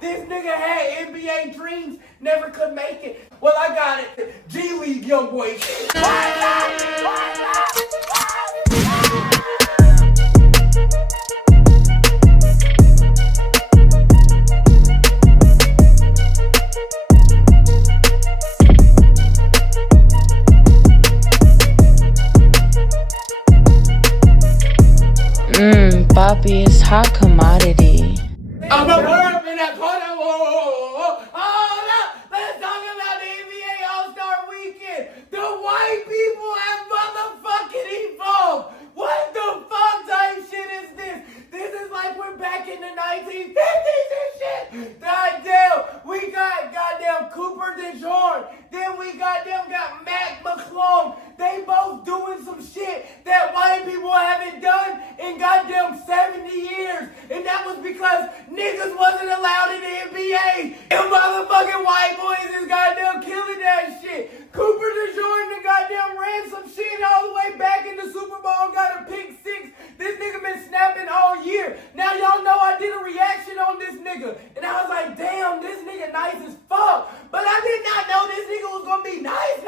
This nigga had NBA dreams, never could make it. Well, I got it. G League young boy. Papi, it's hot commodity. I'm a worm in that corner. Hold up. Let's talk about the NBA All-Star Weekend. The white people have motherfucking evolved. What the fuck type shit is this? This is like we're back in the 1950s and shit. Goddamn, we got goddamn Cooper DeJohn. Then we got Mac McClung. They both doing some shit that white people haven't done in goddamn 70 years. And that was because niggas wasn't allowed in the NBA. Them motherfucking white boys is goddamn killing that shit. Cooper DeJohn goddamn ran some shit all the way back in the Super Bowl, got a pick six. This nigga been snapping all year. Now y'all know I did a reaction on this nigga. And I was like, damn, this nigga nice as fuck. But I did not know this nigga was gonna be nice.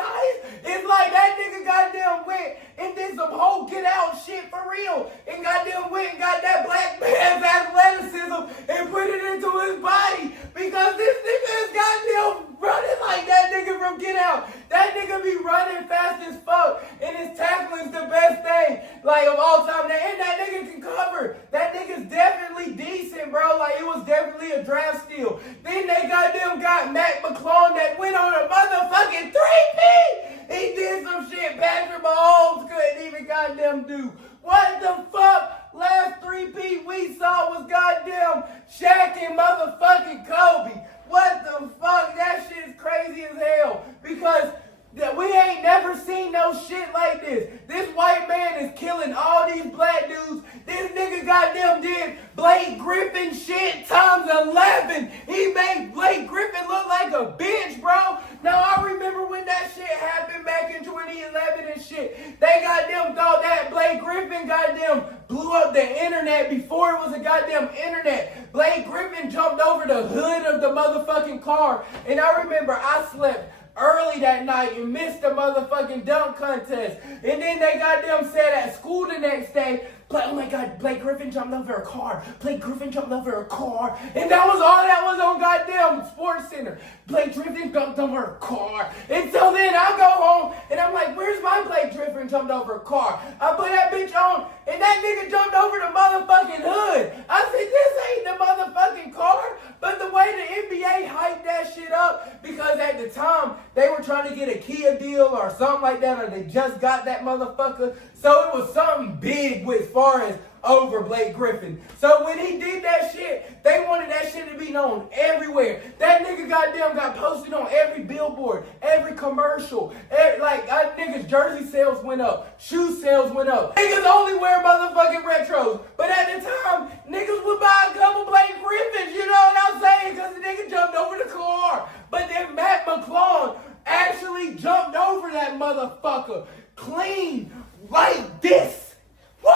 It's like that nigga goddamn went and did some whole get out shit for real. And goddamn went and got that black man's athleticism and put it into his body. Because this nigga is goddamn running like that nigga from Get Out. That nigga be running fast as fuck. And his tackling's the best thing, like, of all time. And that nigga can cover. That nigga's definitely decent, bro. Like, it was definitely a draft steal. Then they goddamn got Mac McClung that went on a motherfucking 3-peat. He did some shit Patrick Mahomes couldn't even goddamn do. What the fuck? Last 3-peat we saw was goddamn Shaq and motherfucking Kobe. What the fuck? That shit is crazy as hell. Because we ain't never seen no shit like this. This white man is killing all these black dudes. This nigga goddamn did Blake Griffin shit times 11. He made Blake Griffin look like a bitch, bro. Now, I remember when that shit happened back in 2011 and shit. They goddamn thought that Blake Griffin goddamn blew up the internet before it was a goddamn internet. Blake Griffin jumped over the hood of the motherfucking car. And I remember I slept early that night and missed the motherfucking dunk contest. And then they goddamn said at school the next day, oh my god, Blake Griffin jumped over a car. Blake Griffin jumped over a car. And that was all that was on goddamn Sports Center. Blake Griffin jumped over a car. And so then I go home and I'm like, where's my Blake Griffin jumped over a car? I put that bitch on and that nigga jumped over the motherfucking hood. I said, this ain't the motherfucking car. But the way the NBA hyped that shit up, because at the time they were trying to get a Kia deal or something like that, or they just got that motherfucker. So it was something big as far as over Blake Griffin. So when he did that shit, they wanted that shit to be known everywhere. That nigga goddamn got posted on every billboard, every commercial. Niggas' jersey sales went up, shoe sales went up. Niggas only wear motherfucking retros. But at the time, niggas would buy a couple Blake Griffins, you know what I'm saying? Because the nigga jumped over the car. But then Mac McClung actually jumped over that motherfucker clean like this. Woo!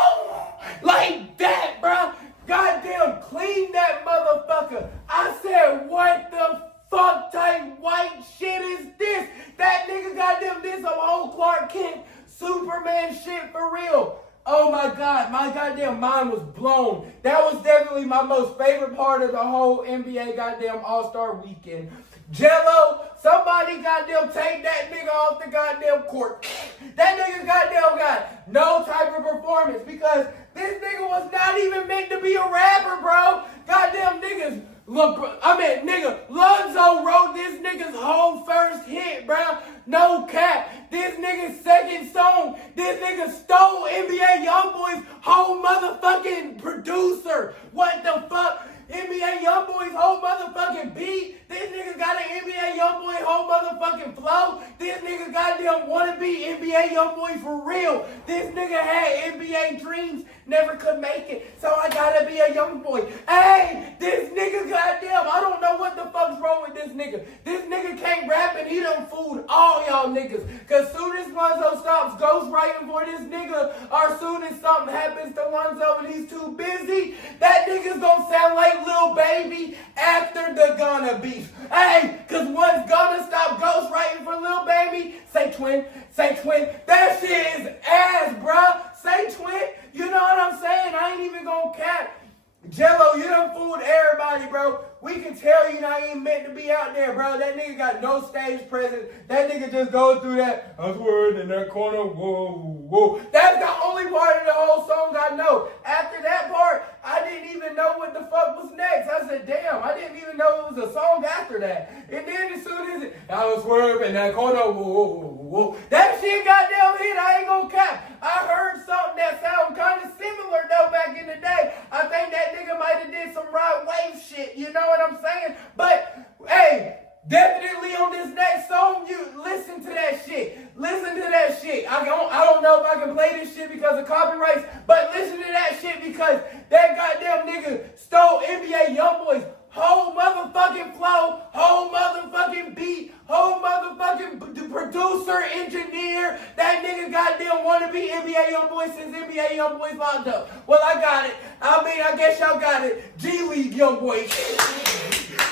Like that, bro. Goddamn clean that motherfucker. I said, what the fuck type white shit is this? That nigga goddamn did some old Clark Kent Superman shit for real. Oh my god, my goddamn mind was blown. That was definitely my most favorite part of the whole NBA goddamn All-Star Weekend. Gelo, somebody goddamn take that nigga off the goddamn court. That nigga goddamn got no type of performance because this nigga was not even meant to be a rapper, bro. Goddamn niggas. Lonzo wrote this nigga's whole first hit, bro. No cap. This nigga's second song. This nigga stole NBA Youngboy's whole motherfucking producer. What the fuck? NBA Youngboy's whole motherfucking beat. This nigga got an NBA Youngboy whole motherfucking flow. This nigga goddamn wanna be NBA Youngboy for real. This nigga had NBA dreams, never could make it. So I gotta be a Youngboy. Hey, this nigga goddamn, I don't know what the fuck's wrong with this nigga. This nigga can't rapping, he done fooled all y'all niggas. Cause soon as Lonzo stops ghostwriting for this nigga, or soon as something happens to Lonzo and he's too busy, that nigga's gonna sound like Lil Baby after the Gunna beef. Hey, cause once Gunna stop ghostwriting for Lil Baby, say twin, that shit is ass, bruh. Say twin, you know what I'm saying? I ain't even gonna cap. Gelo, you done fooled everybody, bro. We can tell you I ain't meant to be out there, bro. That nigga got no stage presence. That nigga just goes through that, I was worried in that corner, whoa. That's the only part of the whole song I know. After that part, I didn't even know what the fuck was next. I said, damn, I didn't even know it was a song after that. And then as soon as I was swerving in that corner, whoa. That shit goddamn hit, I ain't gonna cap. I heard something that sounded kind of similar though back in the day. I think that nigga might have did some Rod Wave shit, you know what I'm saying? But, hey, definitely on this next song, you listen to that shit. Listen to that shit. I don't know if I can play this shit because of copyrights, but listen to that shit because that goddamn nigga stole NBA Youngboy's whole motherfucking flow, whole motherfucking beat, whole motherfucking producer, engineer. That nigga goddamn wanna be NBA Youngboy since NBA Youngboy's locked up. Well, I got it. I guess y'all got it. G League Youngboy.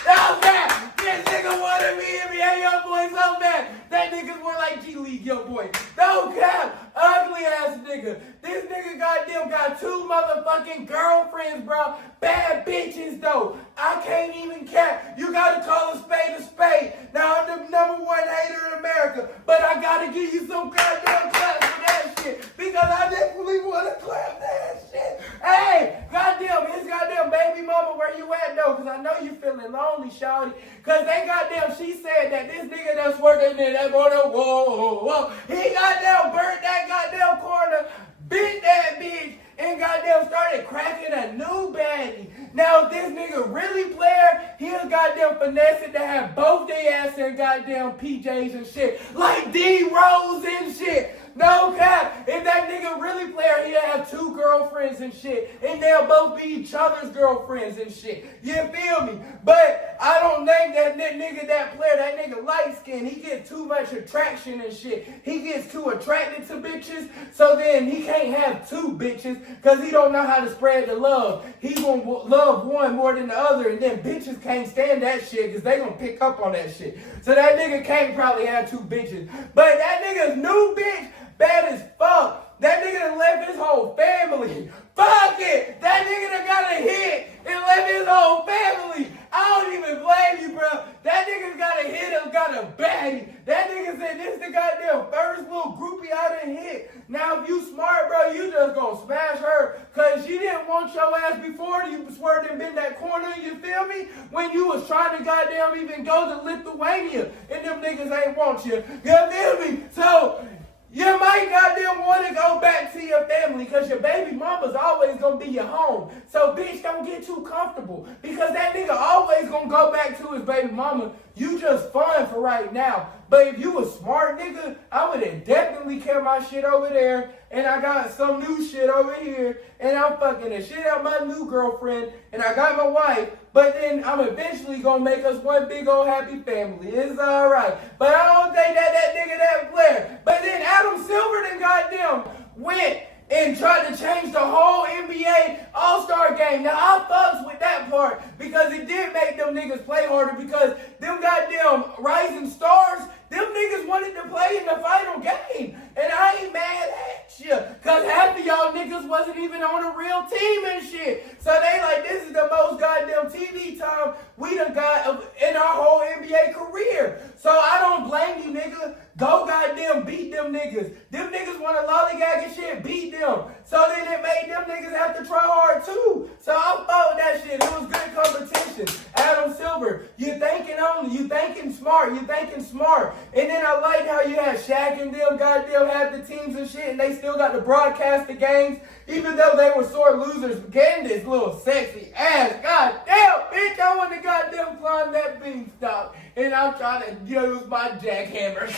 That was bad. This nigga wanna be NBA Youngboy so bad. That nigga's more like G League Youngboy. No cap. Ugly ass nigga. This nigga goddamn got 2 motherfucking girlfriends, bro. Bad bitches though. I can't even cap. You gotta call a spade a spade. Now I'm the #1 hater in America, but I gotta give you some goddamn claps for that shit because I definitely wanna clap that shit. Hey, goddamn, his goddamn baby mama, where you at though? Cause I know you feeling lonely, shawty. Cause they goddamn, she said that this nigga that's working in that corner, whoa. He goddamn burnt that goddamn corner, bit that bitch, and goddamn started cracking a new baddie. Now, if this nigga really player, he'll goddamn finesse it to have both their ass in goddamn PJs and shit. Like D-Rose and shit. No cap. If that nigga really player, he'll have 2 girlfriends and shit. And they'll both be each other's girlfriends and shit. You feel me? But I don't think that nigga that player, that nigga light skinned, he gets too much attraction and shit. He gets too attracted to bitches. So then he can't have 2 bitches because he don't know how to spread the love. He gonna love one more than the other. And then bitches can't stand that shit because they gonna pick up on that shit. So that nigga can't probably have 2 bitches. But that nigga's new bitch, bad as fuck. That nigga done left his whole family. Fuck it. That nigga done got a hit and left his whole family. I don't even blame you, bro. That nigga got a hit and got a baddie. That nigga said this the goddamn first little groupie I done hit. Now if you smart, bro, you just gonna smash her. Cause she didn't want your ass before you swerved and been that corner, you feel me? When you was trying to goddamn even go to Lithuania and them niggas ain't want you. You feel me? So you might goddamn want to go back to your family because your baby mama's always going to be your home. So, bitch, don't get too comfortable because that nigga always going to go back to his baby mama. You just fun for right now. But if you a smart nigga, I would have definitely kept my shit over there. And I got some new shit over here. And I'm fucking the shit out my new girlfriend. And I got my wife. But then I'm eventually going to make us one big old happy family. It's alright. But I don't think that nigga that player. But then Adam Silver then goddamn went and tried to change the whole NBA All-Star game. Now, I fucks with that part because it did make them niggas play harder because them goddamn rising stars, them niggas wanted to play in the final game. And I ain't mad at you because half of y'all niggas wasn't even on a real team and shit. So they like, this is the most goddamn TV time we done got in our whole NBA career. So I don't blame you, nigga. Go goddamn beat them niggas. Them niggas want to lollygag and shit, beat them. So then it made them niggas have to try hard too. So I fought that shit. It was good competition. Adam Silver, you thinking only, you thinking smart, you thinking smart. And then I like how you had Shaq and them goddamn have the teams and shit and they still got to broadcast the games. Even though they were sore losers, getting this little sexy ass. God damn, bitch, I want to goddamn climb that beanstalk. And I'm trying to use my jackhammer.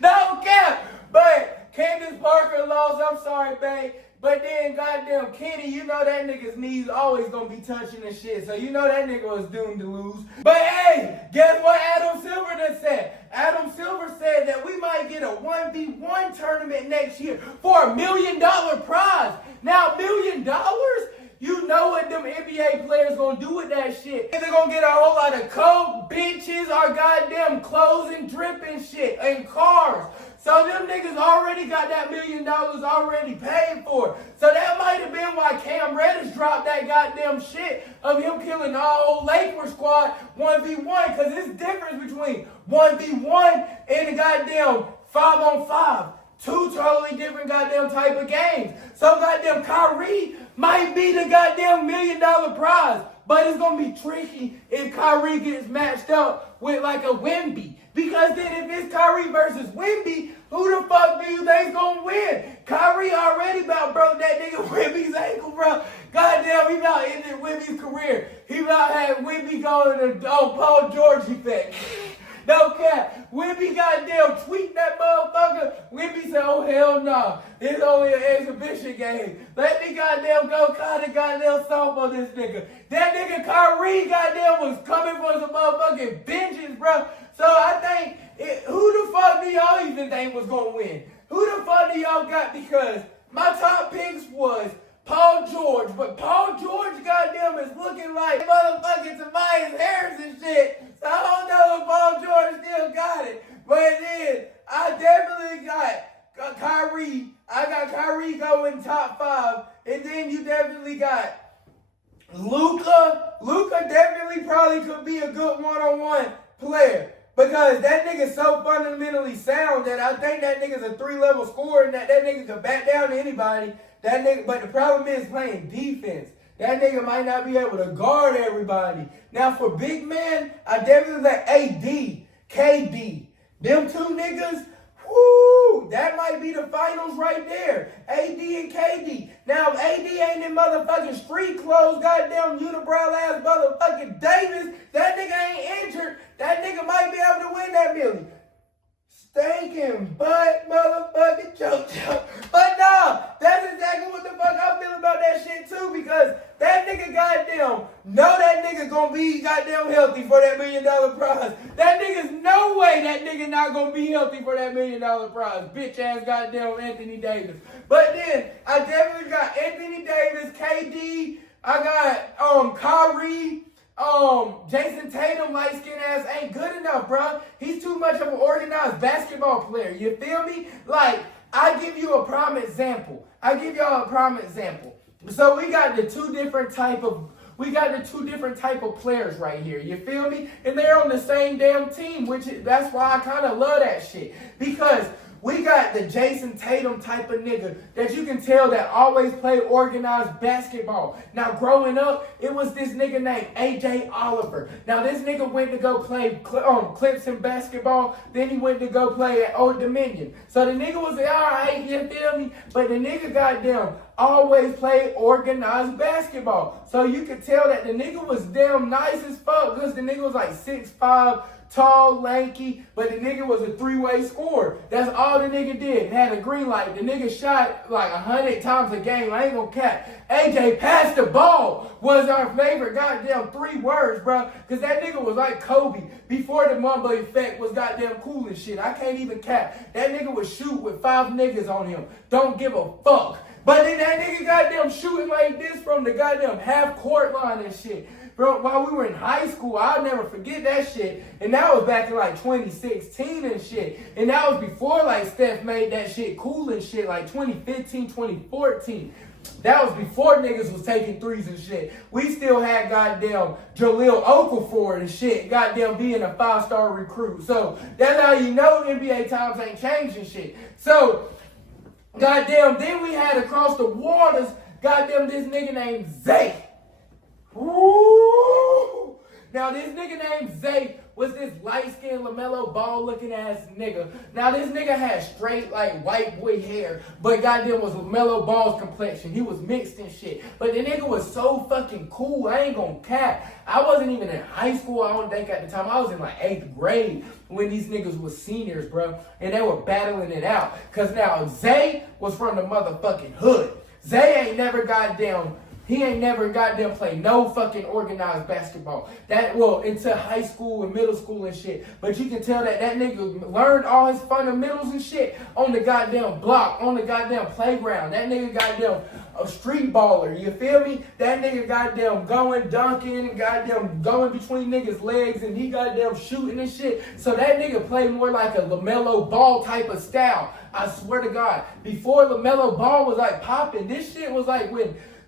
No cap. But Candace Parker lost. I'm sorry, babe. But then goddamn Kenny, you know that nigga's knees always gonna be touching and shit. So you know that nigga was doomed to lose. But hey, guess what Adam Silver done said? next year for $1 million prize. Now, $1 million? You know what them NBA players gonna do with that shit. They're gonna get a whole lot of coke, bitches, or goddamn clothes and dripping shit, and cars. So them niggas already got that $1 million already paid for. So that might have been why Cam Reddish dropped that goddamn shit of him killing the whole Lakers squad 1v1. Cause it's difference between 1v1 and a goddamn 5-on-5. Two totally different goddamn type of games. So goddamn Kyrie might be the goddamn $1 million prize. But it's going to be tricky if Kyrie gets matched up with like a Wemby. Because then if it's Kyrie versus Wemby, who the fuck do you think's going to win? Kyrie already about broke that nigga Wemby's ankle, bro. Goddamn, he about ended Wemby's career. He about had Wemby going to Paul George effect. No cap. Wemby goddamn tweet that motherfucker. Wemby said, oh hell no. It's only an exhibition game. Let me goddamn go kind of goddamn stomp on this nigga. That nigga Kyrie goddamn was coming for some motherfucking vengeance, bro. So I think, who the fuck do y'all even think was going to win? Who the fuck do y'all got? Because my top picks was Paul George. But Paul George goddamn is looking like motherfucking Tobias Harris and shit. So I don't know if Paul George still got it. But then, I definitely got Kyrie. I got Kyrie going top 5. And then you definitely got Luka. Luka definitely probably could be a good one-on-one player. Because that nigga's so fundamentally sound that I think that nigga's a 3-level scorer and that nigga could back down to anybody. That nigga, but the problem is playing defense. That nigga might not be able to guard everybody. Now for big man, I definitely like AD, KD. Them two niggas, whoo, that might be the finals right there. AD and KD. Now if AD ain't in motherfucking street clothes, goddamn unibrow ass motherfucking Davis, that nigga ain't injured, that nigga might be able to win that million. Stinking butt motherfucking choke. But nah, that's exactly what the fuck I feel about that shit too, because that nigga goddamn know that nigga gonna be goddamn healthy for that $1 million prize. That nigga's no way that nigga not gonna be healthy for that $1 million prize. Bitch ass goddamn Anthony Davis. But then I definitely got Anthony Davis, KD, I got Kyrie. Jason Tatum, light-skinned ass, ain't good enough, bro. He's too much of an organized basketball player. You feel me? Like, I give you a prime example. I give y'all a prime example. So we got the two different type of players right here. You feel me? And they're on the same damn team, that's why I kind of love that shit. Because we got the Jason Tatum type of nigga that you can tell that always played organized basketball. Now, growing up, it was this nigga named A.J. Oliver. Now, this nigga went to go play Clemson basketball. Then he went to go play at Old Dominion. So the nigga was like, all right, you feel me? But the nigga goddamn always played organized basketball. So you could tell that the nigga was damn nice as fuck because the nigga was like 6'5", tall, lanky, but the nigga was a 3-way scorer. That's all the nigga did. Had a green light. The nigga shot like 100 times a game. I ain't gonna cap. AJ passed the ball was our favorite goddamn 3 words, bro. Because that nigga was like Kobe before the Mamba effect was goddamn cool and shit. I can't even cap. That nigga would shoot with 5 niggas on him. Don't give a fuck. But then that nigga goddamn shooting like this from the goddamn half-court line and shit. Bro, while we were in high school, I'll never forget that shit. And that was back in like 2016 and shit. And that was before like Steph made that shit cool and shit, like 2015, 2014. That was before niggas was taking threes and shit. We still had goddamn Jahlil Okafor and shit, goddamn being a 5-star recruit. So that's how you know NBA times ain't changing shit. So, goddamn, then we had across the waters, goddamn this nigga named Zay. Woo! Now this nigga named Zay was this light-skinned LaMelo Ball looking ass nigga. Now this nigga had straight like white boy hair, but goddamn was LaMelo Ball's complexion. He was mixed and shit. But the nigga was so fucking cool. I ain't gonna cap. I wasn't even in high school, I don't think at the time. I was in like 8th grade when these niggas was seniors, bro. And they were battling it out. Cause now Zay was from the motherfucking hood. Zay ain't never goddamn He ain't never goddamn played no fucking organized basketball. Into high school and middle school and shit. But you can tell that nigga learned all his fundamentals and shit on the goddamn block, on the goddamn playground. That nigga goddamn a street baller, you feel me? That nigga goddamn going, dunking, and goddamn going between niggas' legs, and he goddamn shooting and shit. So that nigga play more like a LaMelo Ball type of style. I swear to God. Before LaMelo Ball was like popping, this shit was like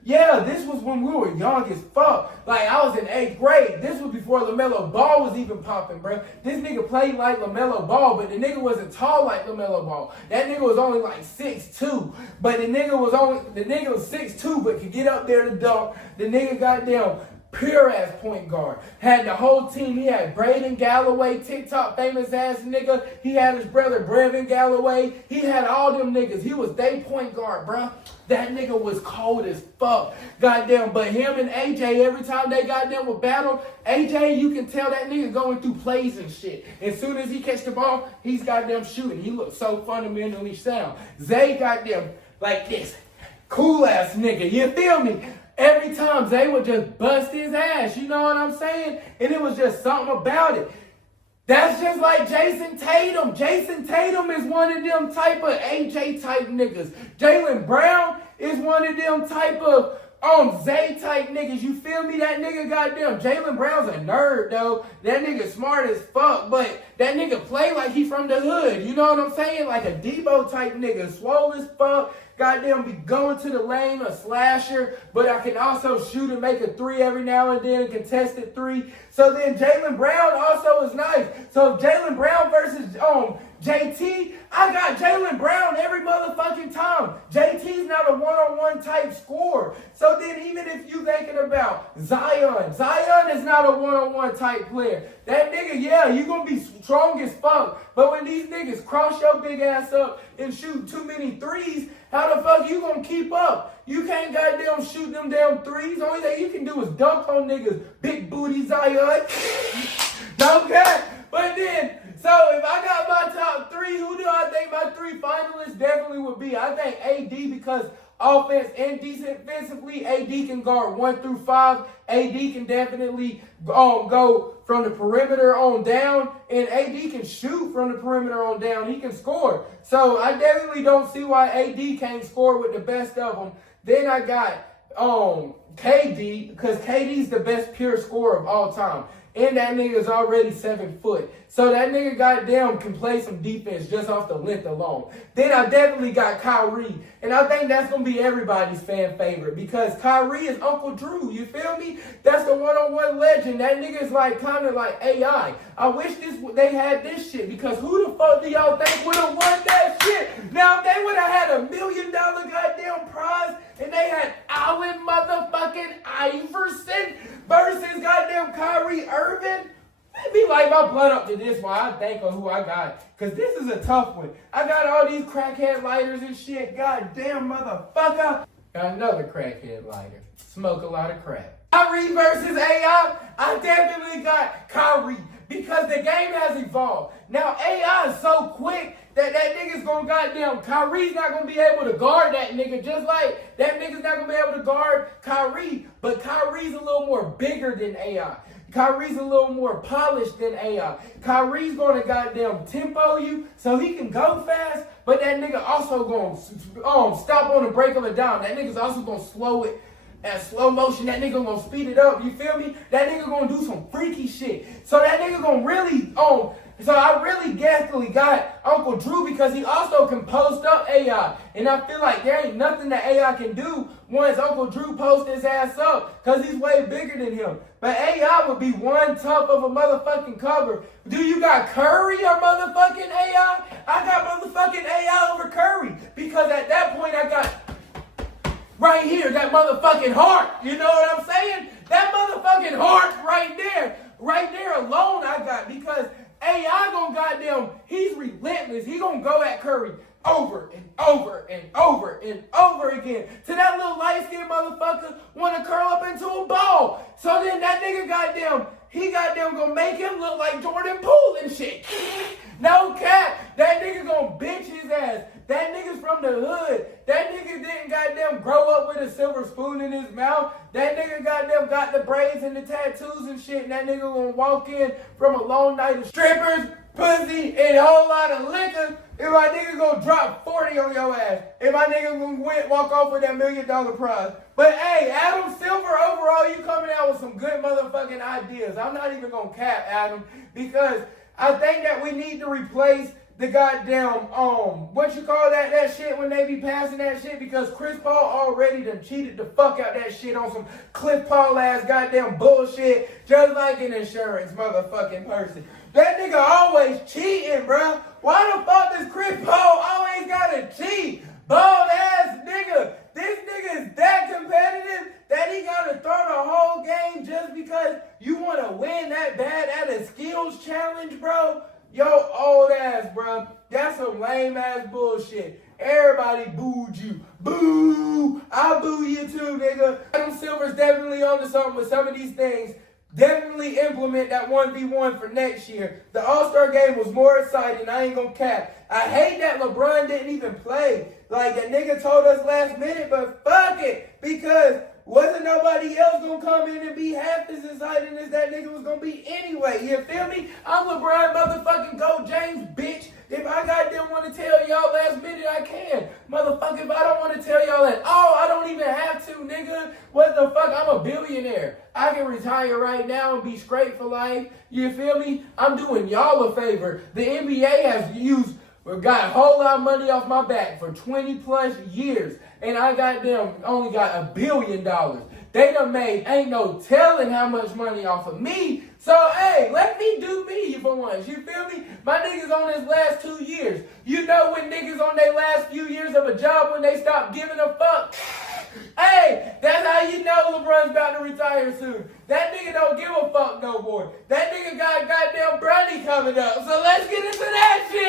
this was when we were young as fuck. Like, I was in 8th grade. This was before LaMelo Ball was even popping, bro. This nigga played like LaMelo Ball, but the nigga wasn't tall like LaMelo Ball. That nigga was only like 6'2". But the nigga was 6'2", but could get up there to dunk. The nigga goddamn pure ass point guard. Had the whole team. He had Braden Galloway, TikTok famous ass nigga. He had his brother Brevin Galloway. He had all them niggas. He was they point guard, bruh. That nigga was cold as fuck. Goddamn, but him and AJ, every time they goddamn would battle, AJ, you can tell that nigga going through plays and shit. As soon as he catch the ball, he's goddamn shooting. He looks so fundamentally sound. Zay goddamn like this. Cool ass nigga, you feel me? Every time Zay would just bust his ass, you know what I'm saying? And it was just something about it. That's just like Jason Tatum. Jason Tatum is one of them type of AJ type niggas. Jaylen Brown is one of them type of Zay type niggas. You feel me? That nigga goddamn Jaylen Brown's a nerd though. That nigga smart as fuck, but that nigga play like he from the hood. You know what I'm saying? Like a Debo type nigga. Swole as fuck. Goddamn be going to the lane, a slasher, but I can also shoot and make a three every now and then, a contested three. So then Jaylen Brown also is nice. So Jaylen Brown versus JT, I got Jaylen Brown every motherfucking time. JT's not a one-on-one type scorer. So then even if you thinking about Zion is not a one-on-one type player. That nigga, yeah, you gonna be strong as fuck. But when these niggas cross your big ass up and shoot too many threes, how the fuck you gonna keep up? You can't goddamn shoot them damn threes. Only thing you can do is dunk on niggas. Big booty Zion. Okay. But then, so if I got my top three, who do I think my three finalists definitely would be? I think AD because offense and defensively, AD can guard 1 through 5. AD can definitely go from the perimeter on down, and AD can shoot from the perimeter on down. He can score. So I definitely don't see why AD can't score with the best of them. Then I got KD, because KD's the best pure scorer of all time. And that nigga's already 7 foot. So that nigga goddamn can play some defense just off the length alone. Then I definitely got Kyrie. And I think that's going to be everybody's fan favorite. Because Kyrie is Uncle Drew. You feel me? That's the one-on-one legend. That nigga's like kind of like AI. I wish they had this shit. Because who the fuck do y'all think would have won that shit? Now if they would have had $1 million goddamn prize and they had Allen motherfucking Iverson versus goddamn Kyrie Irving, let me light my blood up to this while I think of who I got. Because this is a tough one. I got all these crackhead lighters and shit. Goddamn motherfucker. Got another crackhead lighter. Smoke a lot of crack. Kyrie versus AI. I definitely got Kyrie. Because the game has evolved. Now AI is so quick that nigga's gonna goddamn, Kyrie's not gonna be able to guard that nigga, just like that nigga's not gonna be able to guard Kyrie, but Kyrie's a little more bigger than AI. Kyrie's a little more polished than AI. Kyrie's gonna goddamn tempo you so he can go fast, but that nigga also gonna stop on the break of a dime. That nigga's also gonna slow it at slow motion. That nigga gonna speed it up, you feel me? That nigga gonna do some freaky shit. So that nigga gonna really, so I really definitely got Uncle Drew because he also can post up AI. And I feel like there ain't nothing that AI can do once Uncle Drew posts his ass up because he's way bigger than him. But AI would be one tough of a motherfucking cover. Do you got Curry or motherfucking AI? I got motherfucking AI over Curry because at that point I got right here, that motherfucking heart. You know what I'm saying? That motherfucking heart right there alone I got because AI gonna goddamn, he's relentless. He gonna go at Curry over and over and over and over again. To that little light-skinned motherfucker wanna curl up into a ball. So then that nigga goddamn, he goddamn gonna make him look like Jordan Poole and shit. No cap. That nigga gonna bench his ass. That nigga's from the hood. That nigga didn't goddamn grow up with a silver spoon in his mouth. That nigga goddamn got the braids and the tattoos and shit. And that nigga gonna walk in from a long night of strippers, pussy, and a whole lot of liquor. If my nigga gonna drop 40 on your ass. If my nigga gonna walk off with that $1 million prize. But hey, Adam Silver, overall, you coming out with some good motherfucking ideas. I'm not even gonna cap, Adam, because I think that we need to replace the goddamn, what you call that shit when they be passing that shit, because Chris Paul already done cheated the fuck out that shit on some Cliff Paul ass goddamn bullshit, just like an insurance motherfucking person. That nigga always cheating, bro. Why the fuck does Chris Paul always gotta cheat? Bald ass nigga. This nigga is that competitive that he gotta throw the whole game just because you wanna win that bad at a skills challenge, bro? Yo, old ass, bro. That's some lame ass bullshit. Everybody booed you. Boo! I boo you too, nigga. Adam Silver's definitely onto something with some of these things. Definitely implement that 1v1 for next year. The All-Star game was more exciting. I ain't gonna cap. I hate that LeBron didn't even play. Like, the nigga told us last minute, but fuck it. Because wasn't nobody else gonna come in and be half as exciting as that nigga was gonna be anyway. You feel me? I'm LeBron motherfucking Go James, bitch. If I goddamn want to tell y'all last minute, I can. Motherfucker, if I don't want to tell y'all at all, I don't even have to, nigga. What the fuck? I'm a billionaire. I can retire right now and be straight for life. You feel me? I'm doing y'all a favor. The NBA has got a whole lot of money off my back for 20 plus years. And I goddamn only got $1 billion. They done made ain't no telling how much money off of me. So, hey, let me do me for once. You feel me? My niggas on his last 2 years. You know when niggas on their last few years of a job when they stop giving a fuck? Hey, that's how you know LeBron's about to retire soon. That nigga don't give a fuck no more. That nigga got goddamn Brownie coming up. So let's get into that shit.